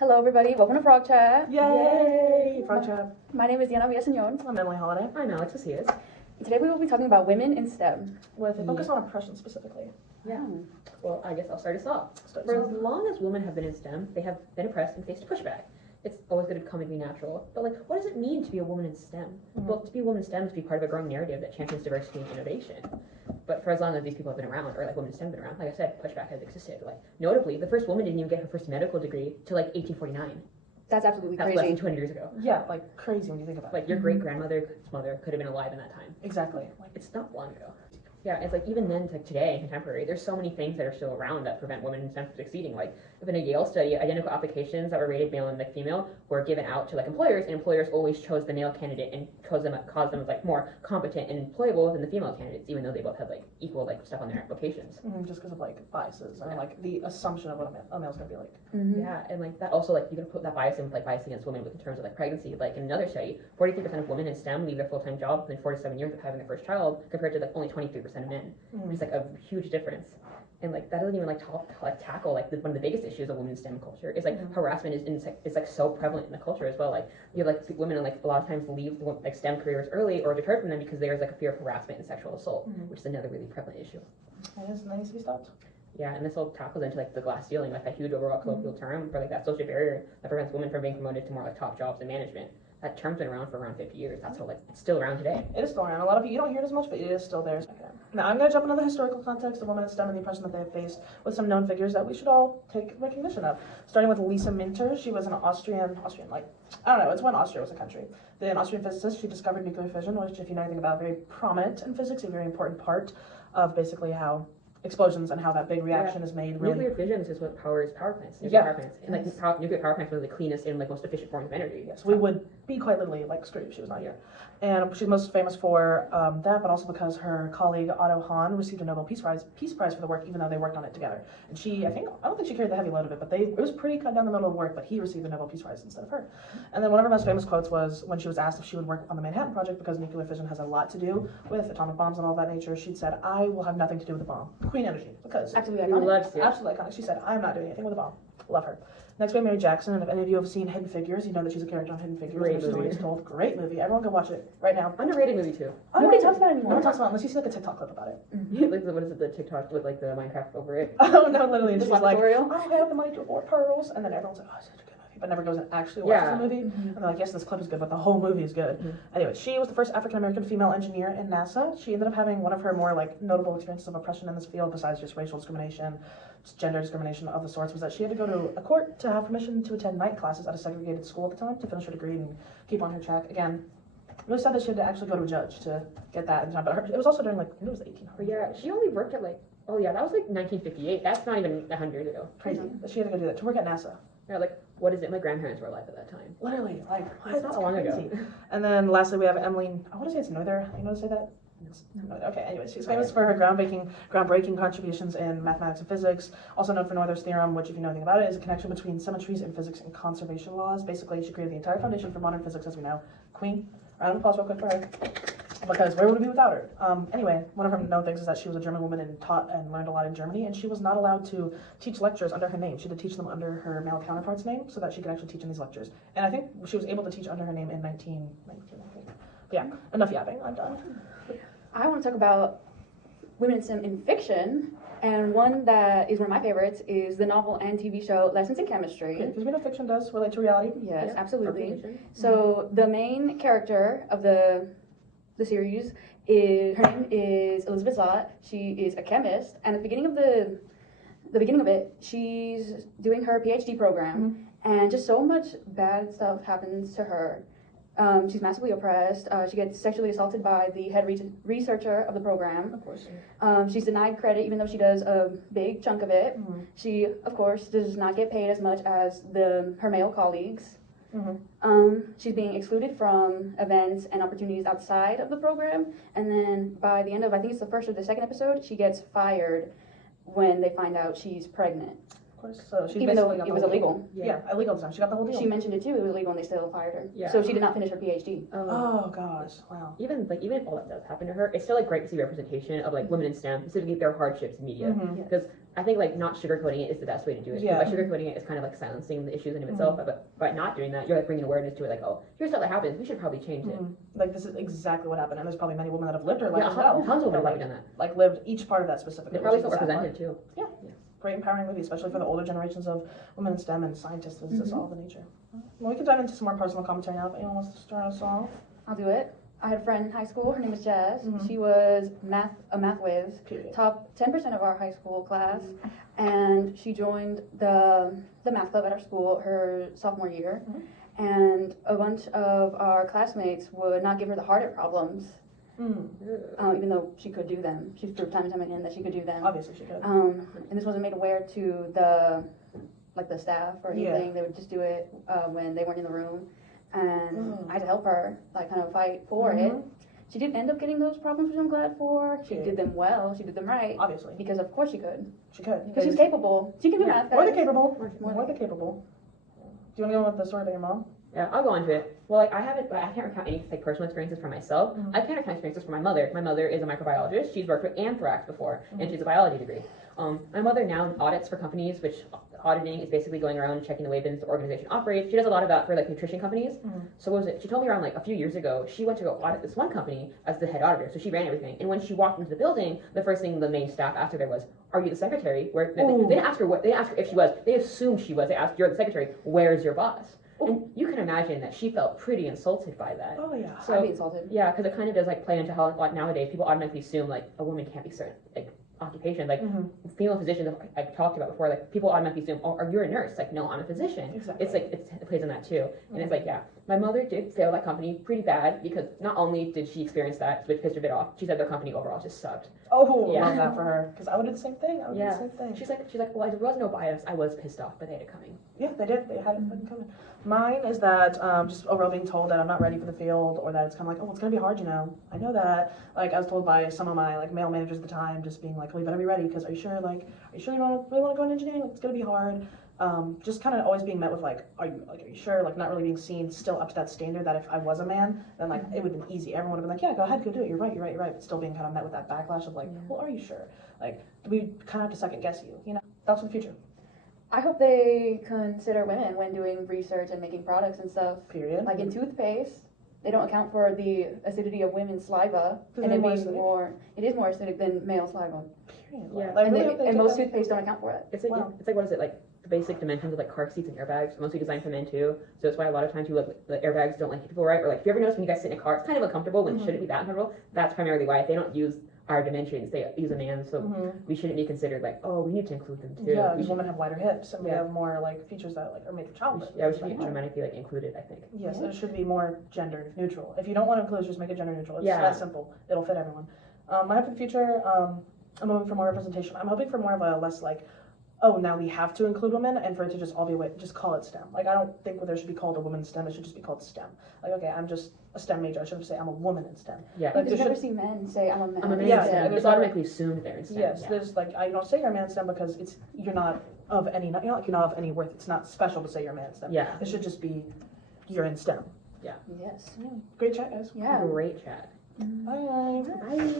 Hello, everybody. Welcome to Frog Chat. Yay! Frog Chat. My name is Diana Villaseñor. I'm Emily Holiday. I'm Alex Macias. Today we will be talking about women in STEM. With a focus on oppression specifically. Yeah. Well, I guess I'll start us off. Start us For off. as long as women have been in STEM, they have been oppressed and faced pushback. It's always going to be comically natural. But, what does it mean to be a woman in STEM? Mm-hmm. Well, to be a woman in STEM is to be part of a growing narrative that champions diversity and innovation. But for as long as these people have been around, or women in STEM have been around, like I said, pushback has existed. Notably, the first woman didn't even get her first medical degree till 1849. That's absolutely That's less crazy. than 200 years ago. Yeah, crazy when you think about it. Your great-grandmother's mother could have been alive in that time. Exactly. It's not long ago. Yeah, it's even then, today, in contemporary, there's so many things that are still around that prevent women in STEM from succeeding. In a Yale study, identical applications that were rated male and female were given out to employers, and employers always chose the male candidate and caused them as more competent and employable than the female candidates, even though they both had equal stuff on their applications. Mm-hmm, just because of biases and the assumption of what a male's gonna be like. Mm-hmm. Yeah, and that also you can put that bias in with bias against women in terms of pregnancy. In another study, 43% of women in STEM leave their full-time job within 4 to 7 years of having their first child, compared to only 23% of men. Mm-hmm. It's a huge difference. And that doesn't even tackle one of the biggest issues of women's STEM culture is harassment is so prevalent in the culture as well. You have women a lot of times leave STEM careers early or deterred from them because there's a fear of harassment and sexual assault, which is another really prevalent issue. It is, and that needs to be stopped. Yeah, and this all tackles into the glass ceiling, that huge overall colloquial term for that social barrier that prevents women from being promoted to more top jobs in management. That term's been around for around 50 years. That's how it's still around today. It is still around. A lot of you don't hear it as much, but it is still there. Now I'm going to jump into the historical context of women in STEM and the oppression that they have faced with some known figures that we should all take recognition of. Starting with Lisa Minter. She was an Austrian, I don't know, it's when Austria was a country. An Austrian physicist. She discovered nuclear fission, which, if you know anything about, very prominent in physics, a very important part of basically how explosions and how that big reaction is made. Really, nuclear fission is what powers power plants. Power plants, and nuclear power plants are the cleanest and most efficient form of energy. Yes, we would be quite literally screwed if she was not here. And she's most famous for that, but also because her colleague Otto Hahn received a Nobel Peace Prize for the work, even though they worked on it together. And I don't think she carried the heavy load of it, but it was pretty cut down the middle of work. But he received the Nobel Peace Prize instead of her. And then one of her most famous quotes was when she was asked if she would work on the Manhattan Project, because nuclear fission has a lot to do with atomic bombs and all that nature. She'd said, "I will have nothing to do with the bomb." Queen energy, because Absolutely iconic. Absolutely iconic. She said, "I'm not doing anything with a bomb." Love her. Next, we have Mary Jackson, and if any of you have seen Hidden Figures, you know that she's a character on Hidden Figures. Great Her story movie. is told. Great movie. Everyone go watch it right now. Underrated movie too. Nobody talks about it No anymore. one talks about it unless you see a TikTok clip about it. What is it? The TikTok with the Minecraft over it. Oh no, literally, and The she's like, tutorial? "I don't have the money to afford pearls," and then everyone's like, "Oh, it's such a good movie," but never goes and actually watches the movie. And they're like, "Yes, this clip is good, but the whole movie is good." Anyway, she was the first African American female engineer in NASA. She ended up having one of her more notable experiences of oppression in this field, besides just racial discrimination, gender discrimination of the sorts, was that she had to go to a court to have permission to attend night classes at a segregated school at the time to finish her degree and keep on her track. Again, really sad that she had to actually go to a judge to get that at the time, but it was also during it was the 1800s. But yeah, she only worked at that was 1958. That's not even 100 years ago. Crazy. She had to go do that to work at NASA. Yeah, what is it? My grandparents were alive at that time. Literally, It's not long ago. And then lastly, we have Emily. I want to say it's Noether. You know how to say that? Okay. Anyway, she's famous for her groundbreaking contributions in mathematics and physics. Also known for Noether's theorem, which, if you know anything about it, is a connection between symmetries in physics and conservation laws. Basically, she created the entire foundation for modern physics as we know. Queen. Round of applause, real quick for her. Because where would we be without her? Anyway, one of her known things is that she was a German woman and taught and learned a lot in Germany, and she was not allowed to teach lectures under her name. She had to teach them under her male counterpart's name so that she could actually teach in these lectures. And I think she was able to teach under her name in 1919. Yeah, enough yapping. I'm done. I want to talk about women in STEM in fiction, and one that is one of my favorites is the novel and TV show Lessons in Chemistry. Because we know fiction does relate to reality. Yes, absolutely. Fiction. So the main character of the series her name is Elizabeth Zott. She is a chemist, and at the beginning of it, she's doing her PhD program, and just so much bad stuff happens to her. She's massively oppressed. She gets sexually assaulted by the head researcher of the program. Of course. She's denied credit even though she does a big chunk of it. She, of course, does not get paid as much as her male colleagues. She's being excluded from events and opportunities outside of the program. And then by the end of, I think it's the first or the second episode, she gets fired when they find out she's pregnant. Of course. So she Even though basically got it the was whole illegal. deal. Yeah, illegal at the time. She got the whole deal. She mentioned it too, it was illegal and they still fired her. Yeah. So she did not finish her PhD. Oh gosh, wow. Even if all that does happen to her, it's still great to see representation of women in STEM, specifically their hardships in media. Because I think like not sugarcoating it is the best way to do it. Yeah. By sugarcoating it, it's kind of like silencing the issues in of itself. But by not doing that, you're like bringing awareness to it. Like, oh, here's stuff that happens. We should probably change it. Like this is exactly what happened, and there's probably many women that have lived her life Yeah, as well. tons of women that, have done that. Like lived each part of that specifically. They probably which is felt the sad part. represented too. Yeah. Great empowering movie, especially for the older generations of women in STEM and scientists. This is all the nature. Well, we can dive into some more personal commentary now. If anyone wants to start us off. I'll do it. I had a friend in high school. Her name was Jazz. She was a math whiz, Period. top 10% of our high school class, and she joined the math club at our school her sophomore year. And a bunch of our classmates would not give her the harder problems, even though she could do them. She's proved time and time again that she could do them. Obviously, she could. And this wasn't made aware to the staff or anything. They would just do it when they weren't in the room. And I had to help her, like, kind of fight for it. She didn't end up getting those problems, which I'm glad for. She did them well. She did them right. Obviously. Because of course she could. She could. Because she's capable. She can do math, guys. More than capable. More More than capable. Do you want to go with the story about your mom? Yeah, I'll go into it. Well, like I can't recount any like personal experiences for myself. I can recount experiences for my mother. My mother is a microbiologist. She's worked with anthrax before, and she's a biology degree. My mother now audits for companies, which auditing is basically going around and checking the way the organization operates. She does a lot of that for like nutrition companies. So what was it? She told me around like a few years ago, she went to go audit this one company as the head auditor. So she ran everything. And when she walked into the building, the first thing the main staff asked her there was, "Are you the secretary?" They didn't ask her what. They didn't ask her if she was. They assumed she was. They asked, "You're the secretary. Where's your boss?" And you can imagine that she felt pretty insulted by that. Oh yeah. I'd be insulted. Yeah, because it kind of does like play into how like nowadays people automatically assume like a woman can't be certain like occupation. Like female physicians I've talked about before, like people automatically assume, "Oh, are you a nurse?" Like, no, I'm a physician. Exactly. It's like it plays on that too. And it's like, yeah, my mother did fail that company pretty bad because not only did she experience that, which pissed her a bit off, she said their company overall just sucked. Oh, Yeah. love that for her. Because I would do the same thing. I would do the same thing. She's like, well, there was no bias. I was pissed off, but they had it coming. Yeah, they did. They had it fucking coming. Mine is that just overall being told that I'm not ready for the field, or that it's kind of like, oh, it's gonna be hard, you know. I know that. Like I was told by some of my like male managers at the time, just being like, well, you better be ready because are you sure you really want to go into engineering? Like, it's gonna be hard. Just kind of always being met with like, are you sure? Like not really being seen still up to that standard that if I was a man, then like it would have been easy. Everyone would have been like, yeah, go ahead, go do it. You're right. But still being kind of met with that backlash of like, well, are you sure? Like we kind of have to second guess you. You know, that's for the future. I hope they consider women when doing research and making products and stuff. Period. Like in toothpaste, they don't account for the acidity of women's saliva, and it is more acidic than male saliva. Period. Yeah. Like, And, really and most toothpaste don't account for it. It's like Wow. it's like what is it like? The basic dimensions of like car seats and airbags, mostly designed for men too. So that's why a lot of times the airbags don't like people, right? Or like if you ever notice when you guys sit in a car, it's kind of uncomfortable when it shouldn't be that uncomfortable. That's primarily why. If they don't use our dimensions, they use a man, so we shouldn't be considered like, oh, we need to include them too. Yeah, we because women have wider hips and we Yeah. have more like features that like are made for childbirth. we should be dramatically like included, I think. Yes, it should be more gender neutral. If you don't want to include, just make it gender neutral. It's Yeah. that simple. It'll fit everyone. I hope for the future, I'm hoping for more representation. I'm hoping for more of a less like, oh, now we have to include women, and for it to just all be just call it STEM. Like I don't think there should be called a woman in STEM. It should just be called STEM. Like okay, I'm just a STEM major. I shouldn't say I'm a woman in STEM. Yeah. Because Like, you there never should- see men say, I'm a man. I'm a man. Yeah, in STEM. yeah, It's automatically assumed there instead. Yes, Yeah. there's like I don't say you're a man in STEM because you're not of any you're not of any worth. It's not special to say you're a man in STEM. Yeah. It should just be you're in STEM. Yes. Great chat, guys. Yeah. Great chat. Bye. Bye.